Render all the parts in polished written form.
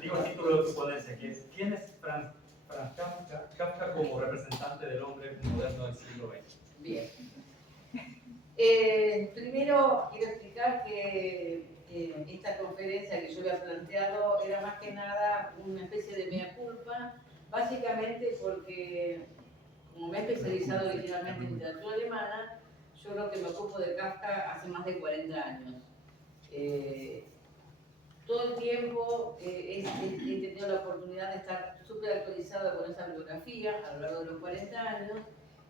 digo el título de tu ponencia, que es ¿quién es Franz Kafka? Kafka como representante del hombre moderno del siglo XX. Bien. Primero quiero explicar que esta conferencia que yo había planteado era más que nada una especie de mea culpa, básicamente porque como me he especializado originalmente en literatura alemana, yo creo que me ocupo de Kafka hace más de 40 años. Todo el tiempo he tenido la oportunidad de estar súper actualizada con esa biografía a lo largo de los 40 años,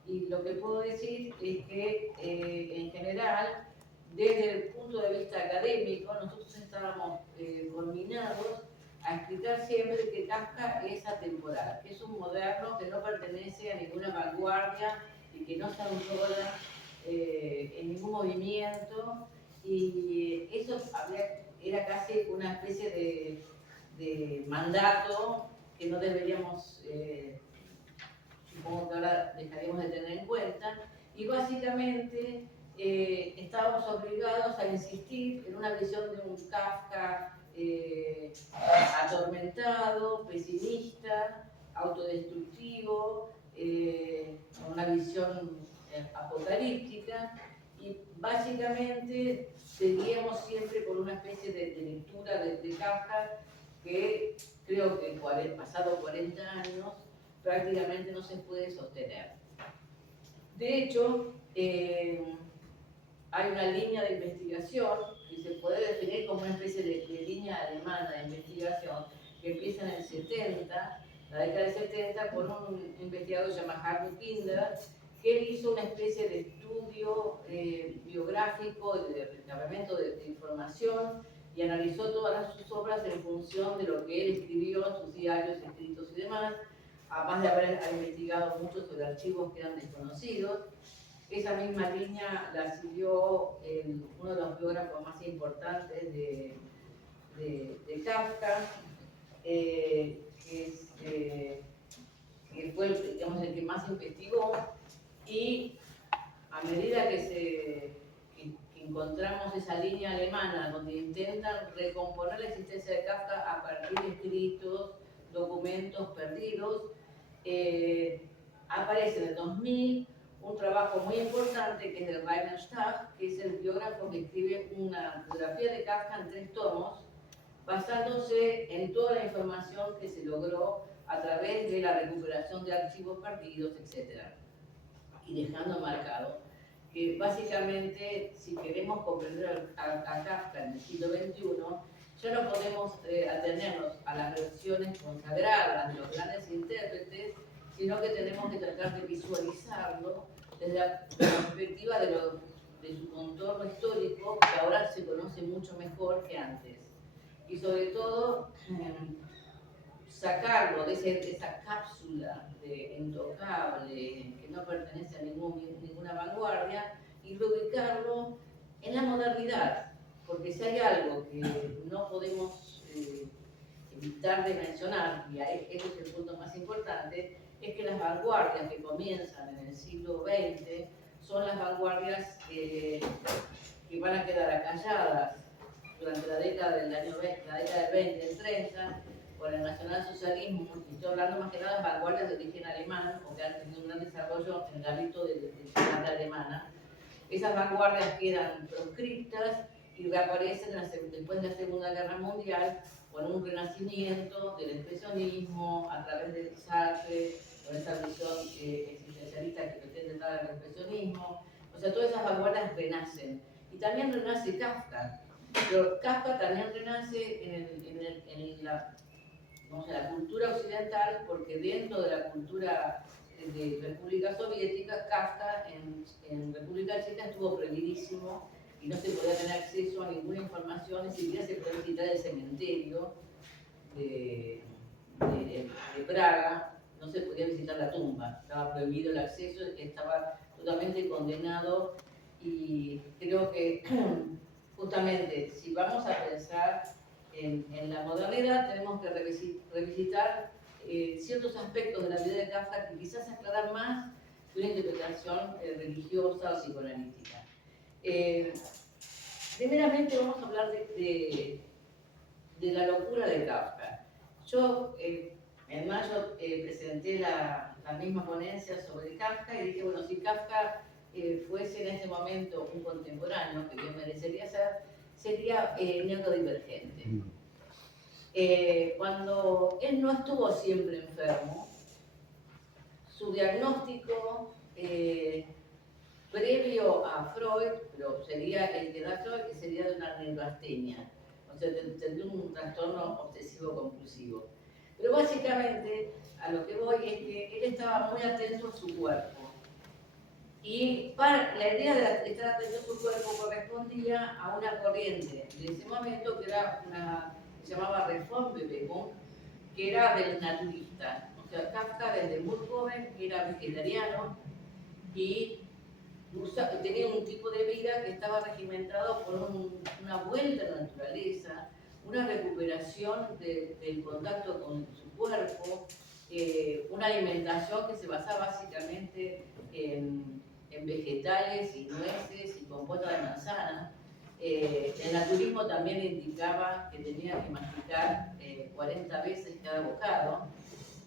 y lo que puedo decir es que en general, desde el punto de vista académico, nosotros estábamos conminados a explicar siempre que Kafka es atemporal, que es un moderno que no pertenece a ninguna vanguardia y que no se autora en ningún movimiento, y eso era casi una especie de mandato que no deberíamos, supongo que ahora dejaríamos de tener en cuenta, y básicamente estábamos obligados a insistir en una visión de un Kafka atormentado, pesimista, autodestructivo, con una visión apocalíptica, y básicamente seguíamos siempre con una especie de lectura de Kafka que creo que pasado 40 años prácticamente no se puede sostener. De hecho, hay una línea de investigación que se puede definir como una especie de línea alemana de investigación que empieza en el 70, la década del 70, por un investigador llamado Hartmut Pinder, que él hizo una especie de estudio biográfico, de recabamiento de información, y analizó todas sus obras en función de lo que él escribió en sus diarios, escritos y demás, además de haber investigado mucho sobre archivos que eran desconocidos. Esa misma línea la siguió uno de los biógrafos más importantes de Kafka, que fue digamos, el que más investigó, y a medida que encontramos esa línea alemana donde intentan recomponer la existencia de Kafka a partir de escritos, documentos perdidos, aparece en el 2000 un trabajo muy importante que es de Rainer Stach, que es el biógrafo que escribe una biografía de Kafka en 3 tomos, basándose en toda la información que se logró a través de la recuperación de archivos perdidos, etc. Y dejando marcado que básicamente, si queremos comprender a Kafka en el siglo XXI, ya no podemos atenernos a las versiones consagradas de los grandes intérpretes, sino que tenemos que tratar de visualizarlo desde la perspectiva de su contorno histórico, que ahora se conoce mucho mejor que antes. Y sobre todo, sacarlo de esa cápsula de intocable que no pertenece a ninguna vanguardia, y reubicarlo en la modernidad, porque si hay algo que no podemos evitar de mencionar, y ese es el punto más importante, es que las vanguardias que comienzan en el siglo XX son las vanguardias que van a quedar acalladas durante la década del 20, el 30, por el nacionalsocialismo, y estoy hablando más que nada de vanguardias de origen alemán, o que han tenido un gran desarrollo en el ámbito de la alemana. Esas vanguardias quedan proscriptas y reaparecen después de la Segunda Guerra Mundial con un renacimiento del expresionismo a través de Sartre, con esa visión existencialista que pretende dar al expresionismo. O sea, todas esas vanguardias renacen. Y también renace Kafka. Pero Kafka también renace en la cultura occidental, porque dentro de la cultura de República Soviética, Kafka en República Checa estuvo prohibidísimo y no se podía tener acceso a ninguna información, ni siquiera se podía visitar el cementerio de Praga, no se podía visitar la tumba, estaba prohibido el acceso, estaba totalmente condenado. Y creo que justamente si vamos a pensar en la modernidad, tenemos que revisitar ciertos aspectos de la vida de Kafka que quizás aclarar más que una interpretación religiosa o psicoanalítica. Primeramente vamos a hablar de la locura de Kafka. Yo en mayo presenté la misma ponencia sobre Kafka y dije, bueno, si Kafka fuese en este momento un contemporáneo, que bien merecería ser, sería neurodivergente. Cuando él no estuvo siempre enfermo, su diagnóstico previo a Freud, pero sería el que da Freud, que sería de una neurastenia, o sea, de un trastorno obsesivo-compulsivo. Pero básicamente a lo que voy es que él estaba muy atento a su cuerpo. Y la idea de estar atento a su cuerpo correspondía a una corriente de ese momento que era se llamaba Reformbewegung, que era del naturista. O sea, Kafka desde muy joven era vegetariano y tenía un tipo de vida que estaba regimentado por una vuelta a la naturaleza, una recuperación del contacto con su cuerpo, una alimentación que se basaba básicamente en vegetales y nueces y compota de manzana. El naturismo también indicaba que tenía que masticar 40 veces cada bocado.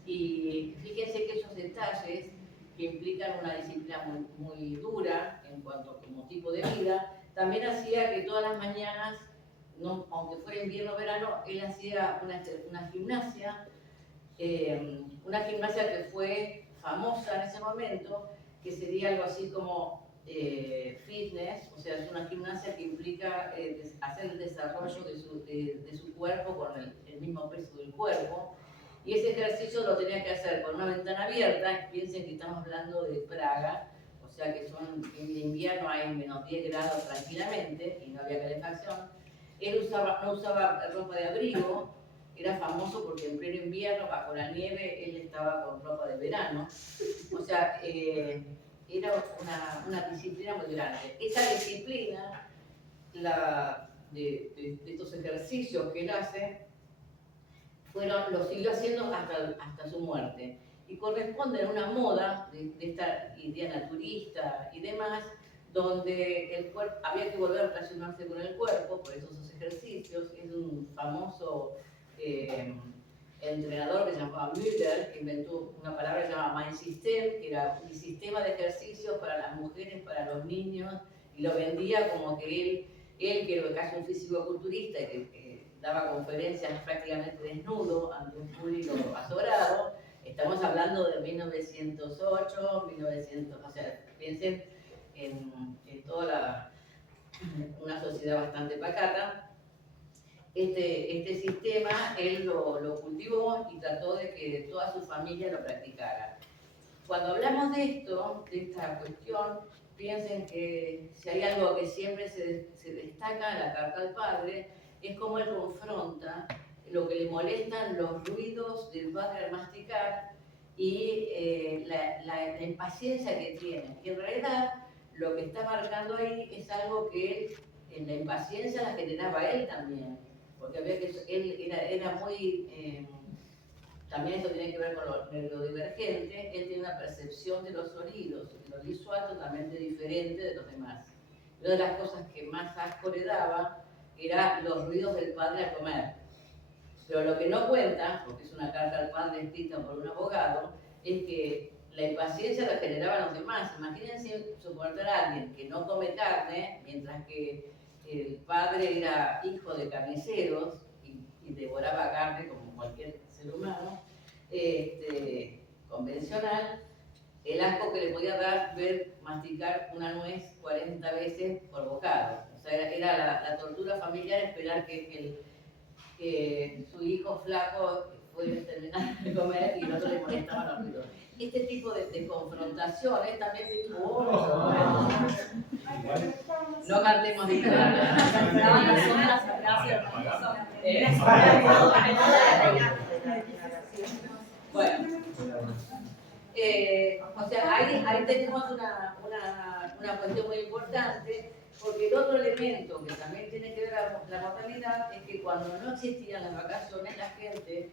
Y fíjense que esos detalles que implican una disciplina muy, muy dura en cuanto como tipo de vida, también hacía que todas las mañanas, no, aunque fuera invierno o verano, él hacía una gimnasia que fue famosa en ese momento, que sería algo así como fitness, o sea, es una gimnasia que implica hacer el desarrollo de su cuerpo con el mismo peso del cuerpo. Y ese ejercicio lo tenía que hacer con una ventana abierta. Piensen que estamos hablando de Praga, o sea que en invierno hay menos 10 grados tranquilamente y no había calefacción. Él no usaba ropa de abrigo, era famoso porque en pleno invierno, bajo la nieve, él estaba con ropa de verano. O sea, era una disciplina muy grande. Esa disciplina de estos ejercicios que él hace, lo siguió haciendo hasta su muerte. Y corresponde a una moda de esta idea naturista y demás, donde el cuerpo había que volver a relacionarse con el cuerpo, por eso esos ejercicios. Es un famoso entrenador que se llamaba Müller, que inventó una palabra que se llama Mind System, que era un sistema de ejercicios para las mujeres, para los niños, y lo vendía como que él que era casi un físico-culturista, que daba conferencias prácticamente desnudo ante un público azorado. Estamos hablando de 1908, 1900, o sea, piensen en toda una sociedad bastante pacata. Este sistema él lo cultivó y trató de que toda su familia lo practicara. Cuando hablamos de esto, de esta cuestión, piensen que si hay algo que siempre se destaca en la carta al padre, es cómo él confronta lo que le molestan los ruidos del padre al masticar y la impaciencia que tiene. Y en realidad lo que está marcando ahí es algo que él, en la impaciencia la generaba él también, porque él era muy... también esto tiene que ver con lo neurodivergente. Él tiene una percepción de los sonidos y lo visual totalmente diferente de los demás. Una de las cosas que más asco le daba era los ruidos del padre al comer. Pero lo que no cuenta, porque es una carta al padre escrita por un abogado, es que la impaciencia la generaban los demás. Imagínense soportar a alguien que no come carne, mientras que el padre era hijo de carniceros y devoraba carne como cualquier ser humano convencional. El asco que le podía dar ver masticar una nuez 40 veces por bocado. O sea, era la tortura familiar esperar que su hijo flaco fuera a terminar de comer y no le molestaban los ruidos. Este tipo de confrontaciones también no cantemos ni bueno, o sea, ahí tenemos una cuestión muy importante, porque el otro elemento que también tiene que ver la mortalidad es que cuando no existían las vacaciones, la gente,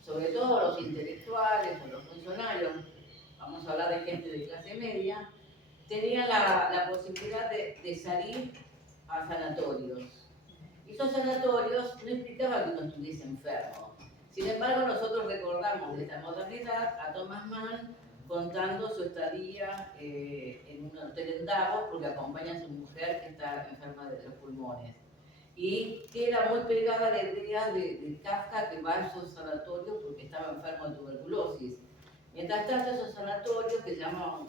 sobre todo los intelectuales o los funcionarios, vamos a hablar de gente de clase media, tenían la posibilidad de salir a sanatorios. Y esos sanatorios no implicaban que uno estuviese enfermo, Sin embargo, nosotros recordamos de esta modernidad a Thomas Mann contando su estadía en un hotel en Davos porque acompaña a su mujer que está enferma de los pulmones. Y que era muy pegada a la idea de Kafka que va a esos sanatorios porque estaba enfermo de tuberculosis. Mientras tanto, esos sanatorios que se llamaban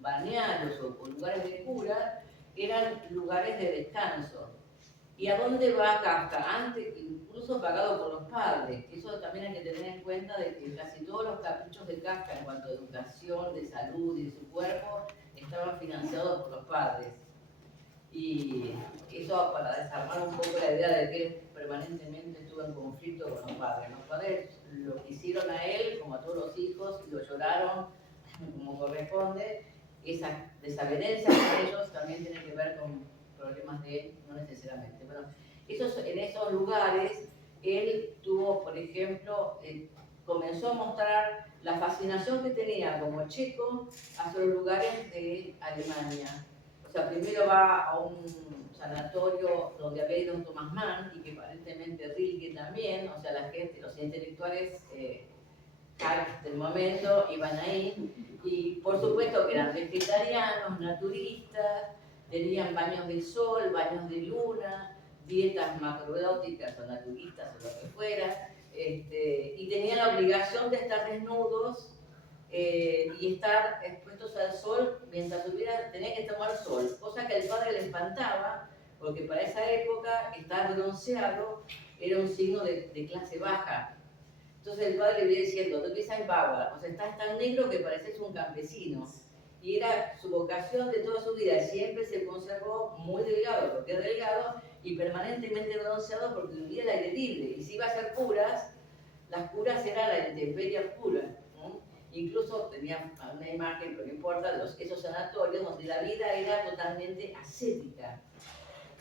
balnearios o lugares de cura eran lugares de descanso. ¿Y a dónde va Kafka? Antes, incluso pagado por los padres. Eso también hay que tener en cuenta de que casi todos los caprichos de Kafka en cuanto a educación, de salud y de su cuerpo estaban financiados por los padres. Y eso para desarmar un poco la idea de que él permanentemente estuvo en conflicto con los padres. Los padres lo quisieron a él, como a todos los hijos, y lo lloraron como corresponde. Esa desavenencia con ellos también tiene que ver con problemas de él, no necesariamente. Bueno, en esos lugares, él tuvo, por ejemplo, comenzó a mostrar la fascinación que tenía como checo hacia los lugares de Alemania. O sea, primero va a un sanatorio donde había ido un Thomas Mann y que aparentemente Rilke también, o sea, la gente, los intelectuales del momento iban ahí y por supuesto que eran vegetarianos, naturistas, tenían baños de sol, baños de luna, dietas macrobióticas o naturistas o lo que fuera, y tenían la obligación de estar desnudos y estar expuestos al sol mientras tenían que tomar sol, cosa que al padre le espantaba, porque para esa época estar bronceado era un signo de clase baja. Entonces el padre le iba diciendo, tú empiezas en baba, o sea, estás tan negro que pareces un campesino. Y era su vocación de toda su vida, siempre se conservó muy delgado, porque es delgado, y permanentemente bronceado porque vivía al aire libre. Y si iba a hacer curas, las curas eran la intemperie pura. Incluso tenía una imagen, pero no importa, de esos sanatorios donde la vida era totalmente ascética.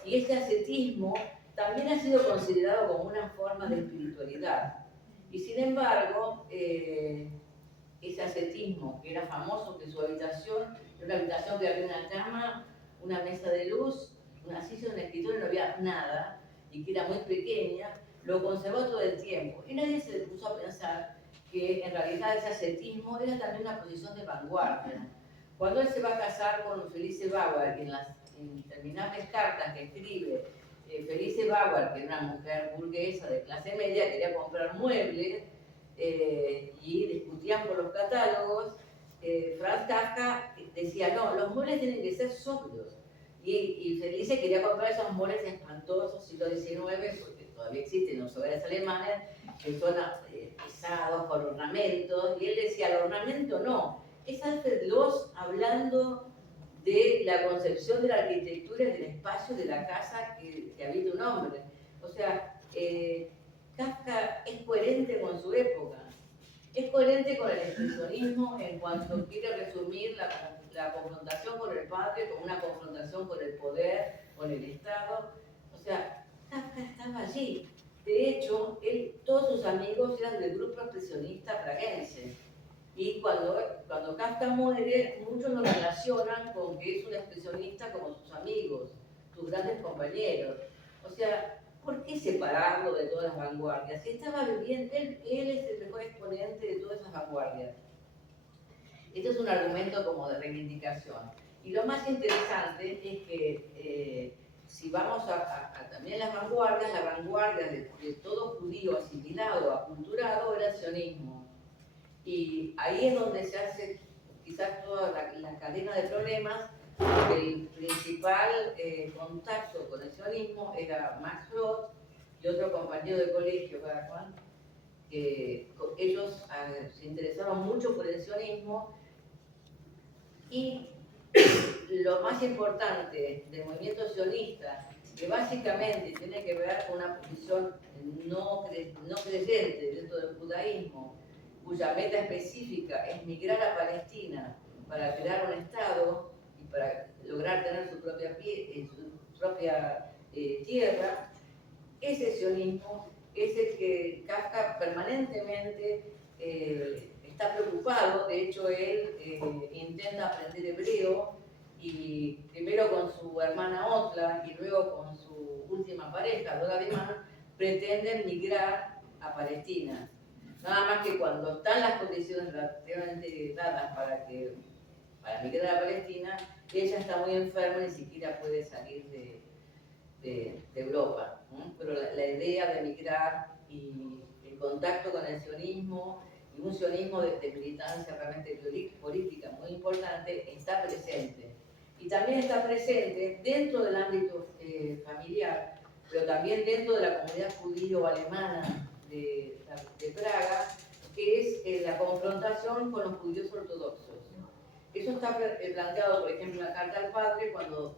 Y ese ascetismo también ha sido considerado como una forma de espiritualidad. Y sin embargo, ese ascetismo, que era famoso, que su habitación era una habitación que había una cama, una mesa de luz, una silla, un escritorio, no había nada, y que era muy pequeña, lo conservó todo el tiempo. Y nadie se le puso a pensar que en realidad ese ascetismo era también una posición de vanguardia. Cuando él se va a casar con Felice Bauer, en las interminables cartas que escribe, Felice Bauer, que era una mujer burguesa de clase media, quería comprar muebles y discutían por los catálogos, Franz Kafka decía, no, los muebles tienen que ser sobrios. Y Felice quería comprar esos muebles espantosos, siglo XIX, porque todavía existen los hogares alemanes, que son pesados, con ornamentos, y él decía, el ornamento no. Es Alfred Loos hablando de la concepción de la arquitectura y del espacio de la casa que habita un hombre. O sea, Kafka es coherente con su época, es coherente con el expresionismo en cuanto quiere resumir la confrontación con el padre como una confrontación con el poder, con el Estado. O sea, Kafka estaba allí. De hecho, todos sus amigos eran del grupo expresionista praguense. Y cuando Kafka muere, muchos lo relacionan con que es un expresionista como sus amigos, sus grandes compañeros. O sea, ¿por qué separarlo de todas las vanguardias? Si estaba viviendo, él es el mejor exponente de todas esas vanguardias. Este es un argumento como de reivindicación. Y lo más interesante es que si vamos también las vanguardias, la vanguardia de todo judío asimilado, aculturado, era el sionismo. Y ahí es donde se hace quizás toda la cadena de problemas, porque el principal contacto con el sionismo era Max Brod y otro compañero de colegio, Juan, que ellos se interesaron mucho por el sionismo. Y lo más importante del movimiento sionista, que básicamente tiene que ver con una posición no creyente dentro del judaísmo, cuya meta específica es migrar a Palestina para crear un Estado y para lograr tener su propia tierra, ese sionismo es el que Kafka permanentemente está preocupado. De hecho, él intenta aprender hebreo, y primero con su hermana Otla y luego con su última pareja, Dora de Man, pretenden migrar a Palestina. Nada más que cuando están las condiciones relativamente dadas para migrar a Palestina, ella está muy enferma y ni siquiera puede salir de Europa. ¿No? Pero la idea de migrar y el contacto con el sionismo, y un sionismo de militancia realmente política muy importante, está presente. Y también está presente dentro del ámbito familiar, pero también dentro de la comunidad judío-alemana de Praga, que es la confrontación con los judíos ortodoxos. Eso está planteado, por ejemplo, en la Carta al Padre, cuando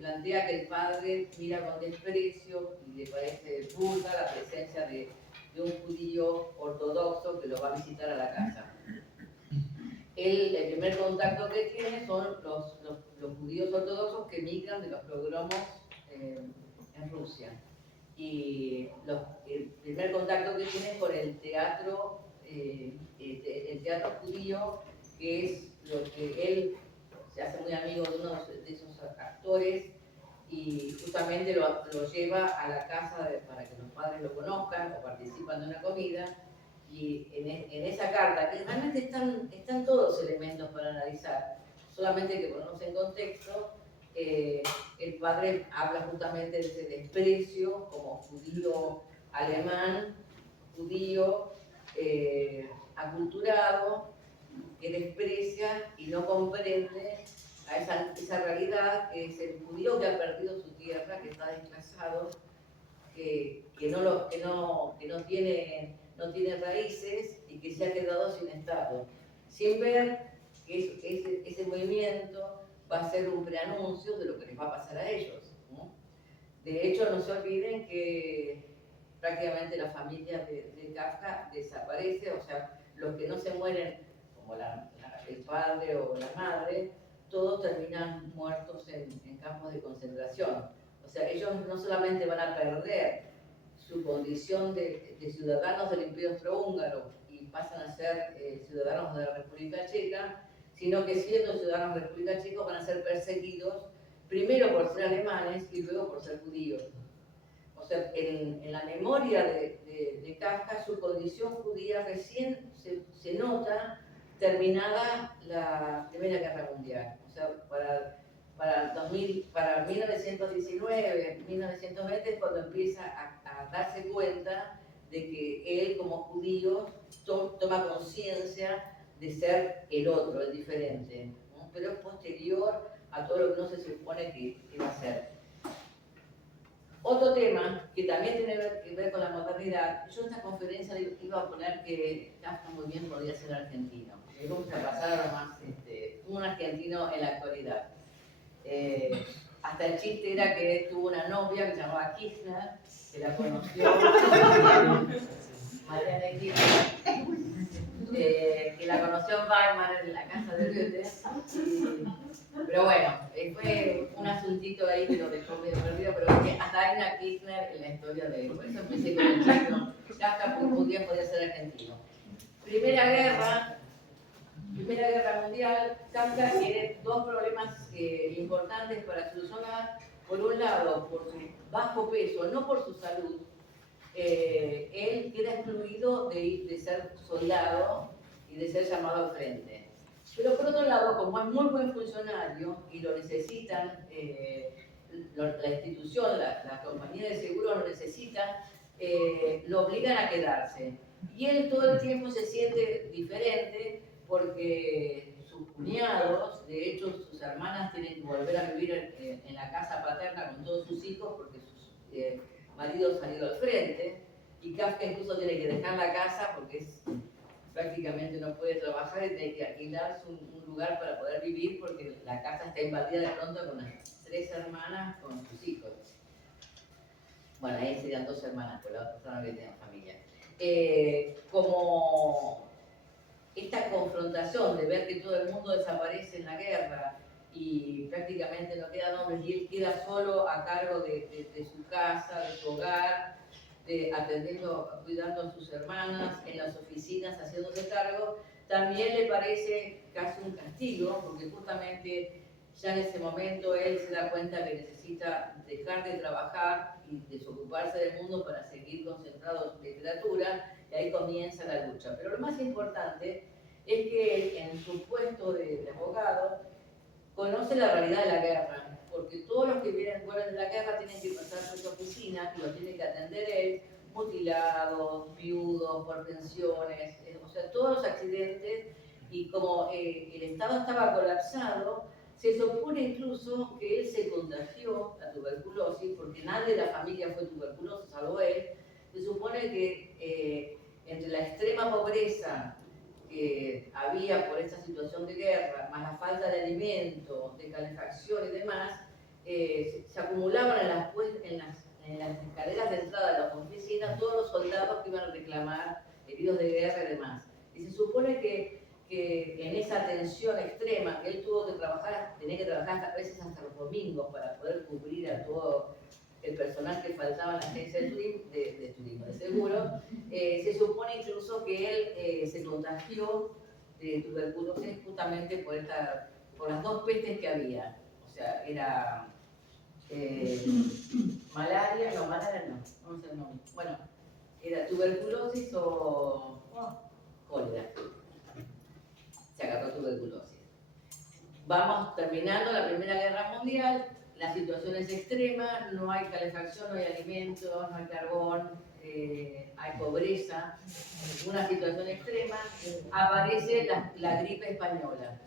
plantea que el padre mira con desprecio y le parece burda la presencia de un judío ortodoxo que lo va a visitar a la casa. El primer contacto que tiene son los judíos ortodoxos que migran de los pogromos en Rusia. Y el primer contacto que tiene es con el teatro judío, que es lo que él se hace muy amigo de uno de esos actores y justamente lo lleva a la casa para que los padres lo conozcan o participan de una comida. Y en esa carta, que realmente están todos elementos para analizar, solamente que ponernos en contexto, el padre habla justamente de ese desprecio como judío alemán, judío aculturado, que desprecia y no comprende a esa realidad que es el judío que ha perdido su tierra, que está desplazado, que no tiene raíces y que se ha quedado sin Estado, sin ver que ese movimiento va a ser un preanuncio de lo que les va a pasar a ellos, ¿no? De hecho, no se olviden que prácticamente la familia de Kafka desaparece, o sea, los que no se mueren, como el padre o la madre, todos terminan muertos en campos de concentración. O sea, ellos no solamente van a perder su condición de ciudadanos del Imperio Austrohúngaro y pasan a ser ciudadanos de la República Checa, sino que siendo ciudadanos de la República Checa van a ser perseguidos primero por ser alemanes y luego por ser judíos. O sea, en la memoria de Kafka, su condición judía recién se nota terminada la Primera Guerra Mundial. O sea, para 1919, 1920 es cuando empieza a darse cuenta de que él como judío toma conciencia de ser el otro, el diferente, ¿no? Pero es posterior a todo lo que no se supone que va a ser. Otro tema que también tiene que ver con la modernidad, yo en esta conferencia iba a poner que Kafka muy bien podía ser argentino. Vamos a pasar a lo más, un argentino en la actualidad. Hasta el chiste era que tuvo una novia que se llamaba Kirchner, que la conoció, Mariana Kirchner, que la conoció en Weimar, en la casa de Goethe. Pero bueno, fue un asuntito ahí que lo dejó medio perdido, pero hasta hay una Kirchner en la historia de él. Por eso empecé con el chico. Kafka podía ser argentino. Primera Guerra Mundial, Kafka tiene dos problemas importantes para solucionar. Por un lado, por su bajo peso, no por su salud, él queda excluido de ser soldado y de ser llamado al frente. Pero por otro lado, como es muy buen funcionario y lo necesitan, la institución, la compañía de seguro lo necesita, lo obligan a quedarse. Y él todo el tiempo se siente diferente porque sus cuñados, de hecho sus hermanas tienen que volver a vivir en la casa paterna con todos sus hijos porque sus maridos han ido al frente, y Kafka incluso tiene que dejar la casa porque prácticamente no puede trabajar y tiene que alquilarse un lugar para poder vivir porque la casa está invadida de pronto con las 3 hermanas con sus hijos. Bueno, ahí serían 2 hermanas, pero la otra persona que tiene familia. Como esta confrontación de ver que todo el mundo desaparece en la guerra y prácticamente no quedan hombres y él queda solo a cargo de su casa, de su hogar, cuidando a sus hermanas, en las oficinas, haciéndose cargo, también le parece casi un castigo, porque justamente ya en ese momento él se da cuenta que necesita dejar de trabajar y desocuparse del mundo para seguir concentrado en literatura, y ahí comienza la lucha. Pero lo más importante es que él, en su puesto de abogado, conoce la realidad de la guerra, porque todos los que vuelven de la guerra tienen que pasar por su oficina y los tiene que atender él, mutilados, viudos, por pensiones, o sea, todos los accidentes, y como el Estado estaba colapsado, se supone incluso que él se contagió la tuberculosis, porque nadie de la familia fue tuberculoso, salvo él. Se supone que entre la extrema pobreza que había por esta situación de guerra, más la falta de alimentos, de calefacción y demás, se acumulaban en las escaleras de entrada de las oficinas todos los soldados que iban a reclamar heridos de guerra y demás. Y se supone que en esa tensión extrema que él tuvo que trabajar, tenía que trabajar a veces hasta los domingos para poder cubrir a todo el personal que faltaba en la agencia de seguro, se supone incluso que él se contagió de tuberculosis justamente por las dos pestes que había. O sea, era malaria no sé el nombre. Bueno, era tuberculosis o cólera. Se agarró tuberculosis. Vamos terminando la Primera Guerra Mundial, la situación es extrema, no hay calefacción, no hay alimentos, no hay carbón, hay pobreza, una situación extrema, aparece la gripe española.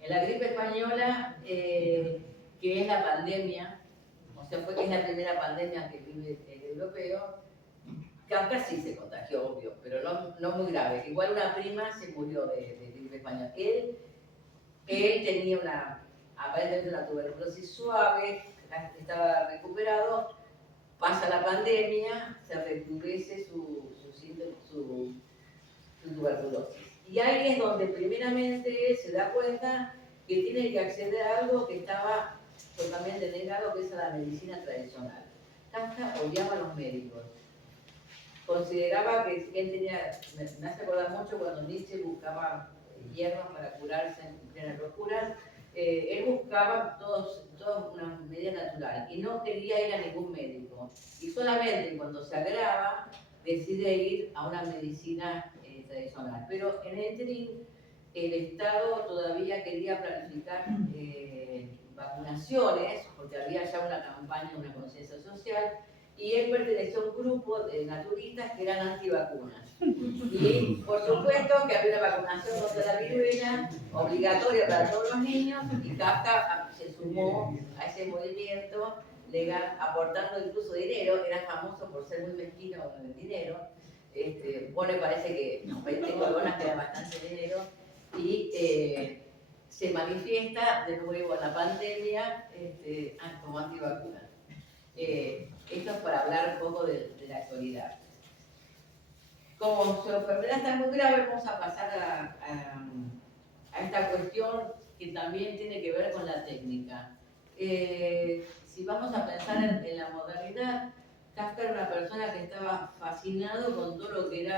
En la gripe española, que es la pandemia, o sea, que es la primera pandemia que vive el europeo, Kafka sí se contagió, obvio, pero no muy grave. Igual una prima se murió de gripe española. Él tenía aparentemente una tuberculosis suave, estaba recuperado, pasa la pandemia, se recrudece su tuberculosis. Y ahí es donde primeramente él se da cuenta que tiene que acceder a algo que estaba totalmente negado, que es a la medicina tradicional. Kafka odiaba a los médicos. Consideraba que él tenía, me hace acordar mucho cuando Nietzsche buscaba hierbas para curarse en plena locura, él buscaba toda una medida natural y no quería ir a ningún médico. Y solamente cuando se agrava decide ir a una medicina tradicional. Pero en el interín el Estado todavía quería planificar vacunaciones, porque había ya una campaña, una conciencia social, y él perteneció a un grupo de naturistas que eran antivacunas. Y por supuesto que había una vacunación contra la viruela obligatoria para todos los niños, y Kafka se sumó a ese movimiento legal, aportando incluso dinero. Era famoso por ser muy mezquino con el dinero. Bueno, me parece que tengo algunas que dan bastante dinero, y se manifiesta de nuevo en la pandemia como antivacuna. Esto es para hablar un poco de la actualidad. Como su enfermedad está muy grave, vamos a pasar a esta cuestión que también tiene que ver con la técnica. Si vamos a pensar en la modernidad, Kafka era una persona que estaba fascinado con todo lo que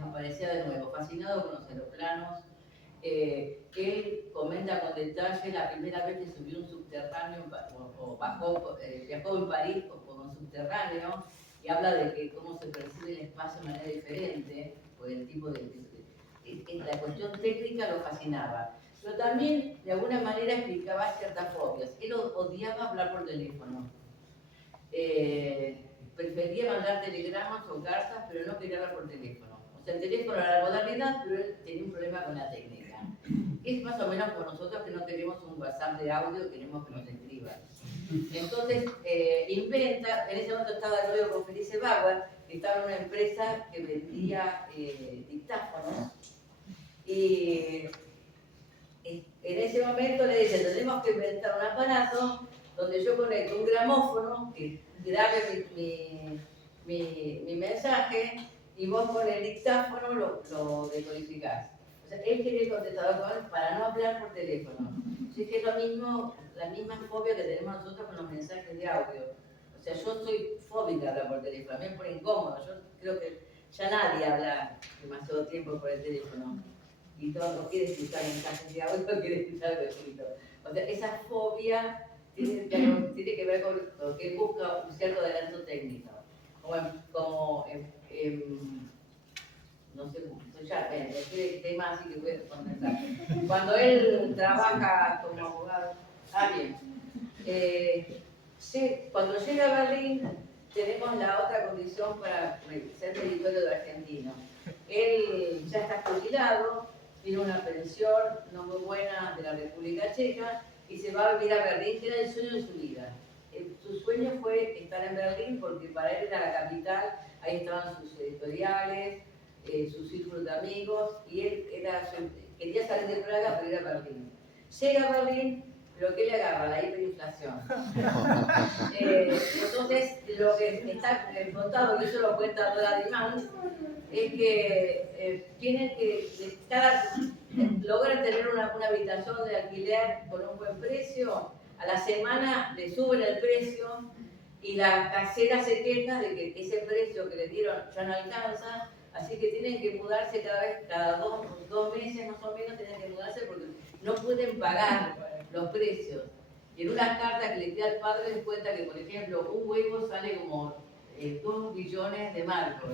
aparecía de nuevo, fascinado con los aeroplanos. Él comenta con detalle la primera vez que subió un subterráneo viajó en París por un subterráneo, y habla de cómo se percibe el espacio de manera diferente, por el tipo la cuestión técnica lo fascinaba. Pero también de alguna manera explicaba ciertas fobias. Él odiaba hablar por teléfono. Prefería mandar telegramas o cartas, pero no quería hablar por teléfono. O sea, el teléfono era la modernidad, pero él tenía un problema con la técnica. Es más o menos por nosotros que no queremos un WhatsApp de audio, queremos que nos escriban. Entonces, inventa, en ese momento estaba de nuevo con Felice Bauer, que estaba en una empresa que vendía dictáfonos, y en ese momento le dice, tenemos que inventar un aparato donde yo conecto un gramófono que grabe mi mensaje, y vos con el dictáfono lo decodificás. O sea, él quería el contestador para no hablar por teléfono. Así que es la misma fobia que tenemos nosotros con los mensajes de audio. O sea, yo soy fóbica de hablar por teléfono, a mí me pone incómodo. Yo creo que ya nadie habla demasiado tiempo por el teléfono. Y todo no quiere escuchar mensajes de audio, quiere escuchar algo escrito. O sea, esa fobia tiene que ver con lo que busca un cierto adelanto técnico. No sé, ya, el tema así que puedes contestar. Cuando él trabaja como abogado, bien. Cuando llega a Berlín, tenemos la otra condición para ser meritorio de argentino. Él ya está jubilado, tiene una pensión no muy buena de la República Checa y se va a vivir a Berlín, que era el sueño de su vida. Su sueño fue estar en Berlín porque para él era la capital, ahí estaban sus editoriales, su círculo de amigos, y él quería salir de Praga para ir a Berlín. Llega a Berlín, pero ¿qué le agarra? La hiperinflación. Entonces, lo que está contado, y eso lo cuenta Dora Dimán, es que tienen que logran tener una habitación de alquiler con un buen precio. A la semana le suben el precio y la casera se queja de que ese precio que le dieron ya no alcanza, así que tienen que mudarse cada dos meses más o menos, tienen que mudarse porque no pueden pagar los precios. Y en una carta que le queda al padre les cuenta que, por ejemplo, un huevo sale como 2 billones de marcos.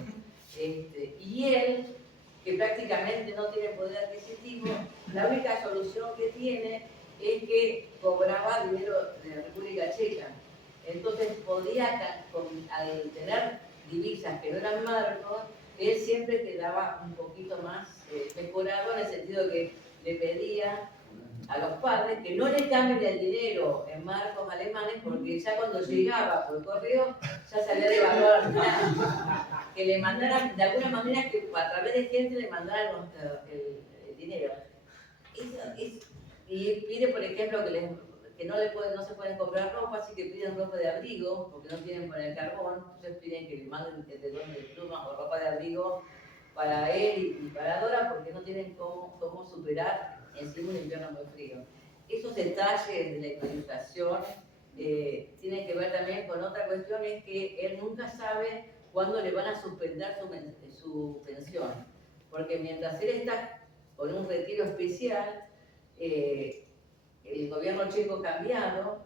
Y él, que prácticamente no tiene poder adquisitivo, la única solución que tiene es que cobraba dinero de la República Checa. Entonces podía, al tener divisas que no eran marcos, él siempre quedaba un poquito más mejorado en el sentido de que le pedía a los padres que no le cambien el dinero en marcos alemanes porque ya cuando llegaba por correo ya se había devaluado nada. Que le mandaran, de alguna manera, que a través de gente le mandaran el dinero. Y pide, por ejemplo, que no se pueden comprar ropa, así que piden ropa de abrigo, porque no tienen para el carbón, entonces piden que le manden edredón de pluma o ropa de abrigo para él y para Dora, porque no tienen cómo superar encima un invierno muy frío. Esos detalles de la hiperinflación tienen que ver también con otra cuestión, es que él nunca sabe cuándo le van a suspender su pensión, porque mientras él está con un retiro especial, el gobierno checo cambiado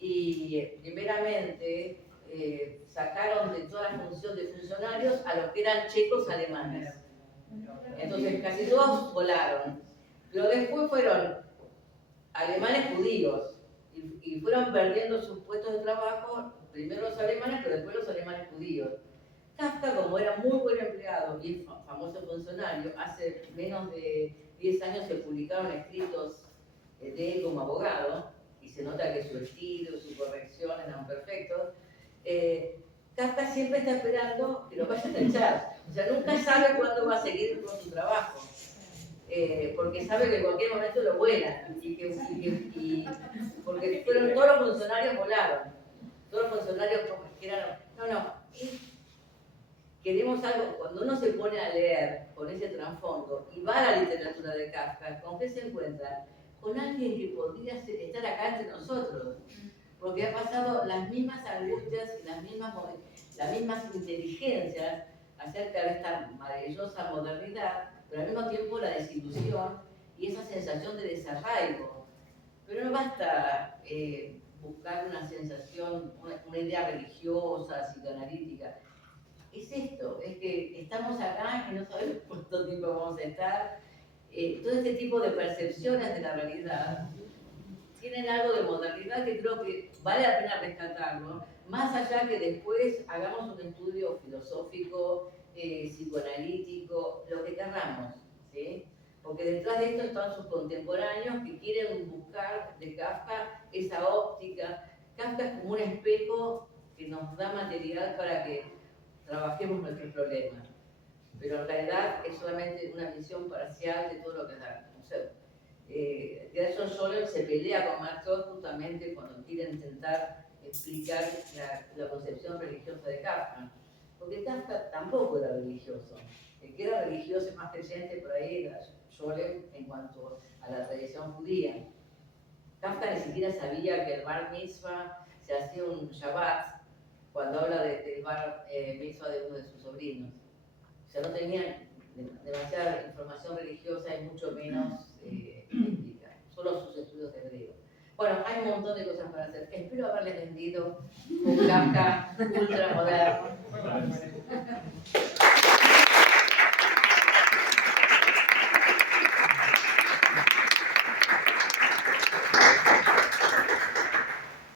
y primeramente sacaron de toda la función de funcionarios a los que eran checos alemanes. Entonces casi todos volaron, pero después fueron alemanes judíos y fueron perdiendo sus puestos de trabajo, primero los alemanes, pero después los alemanes judíos. Kafka, como era muy buen empleado y famoso funcionario, hace menos de 10 años se publicaron escritos de él como abogado, y se nota que su estilo, su corrección eran perfectos. Kafka siempre está esperando que lo vayan a echar. O sea, nunca sabe cuándo va a seguir con su trabajo. Porque sabe que en cualquier momento lo vuelan. Porque todos los funcionarios volaron. Todos los funcionarios que eran... Queremos algo, cuando uno se pone a leer con ese trasfondo y va a la literatura de Kafka, ¿con qué se encuentra? Con alguien que podría estar acá entre nosotros, porque ha pasado las mismas angustias y las mismas inteligencias acerca de esta maravillosa modernidad, pero al mismo tiempo la desilusión y esa sensación de desarraigo. Pero no basta buscar una sensación, una idea religiosa, psicoanalítica. Es esto, es que estamos acá y no sabemos cuánto tiempo vamos a estar. Todo este tipo de percepciones de la realidad tienen algo de modernidad que creo que vale la pena rescatarlo, más allá que después hagamos un estudio filosófico, psicoanalítico, lo que querramos, ¿sí? Porque detrás de esto están sus contemporáneos que quieren buscar de Kafka esa óptica. Kafka es como un espejo que nos da material para que trabajemos nuestros problemas, pero en realidad es solamente una visión parcial de todo lo que da. O sea, Gershon Scholem se pelea con Marx justamente cuando quiere intentar explicar la concepción religiosa de Kafka, porque Kafka tampoco era religioso. El que era religioso y más creyente por ahí era Scholem en cuanto a la tradición judía. Kafka ni siquiera sabía que el Bar Mitzvah se hacía un Shabbat cuando habla del Bar Mitzvah de uno de sus sobrinos. O sea, no tenía demasiada información religiosa y mucho menos bíblica, solo sus estudios de hebreo. Bueno, hay un montón de cosas para hacer. haberles vendido un Kafka ultramoderno. Gracias.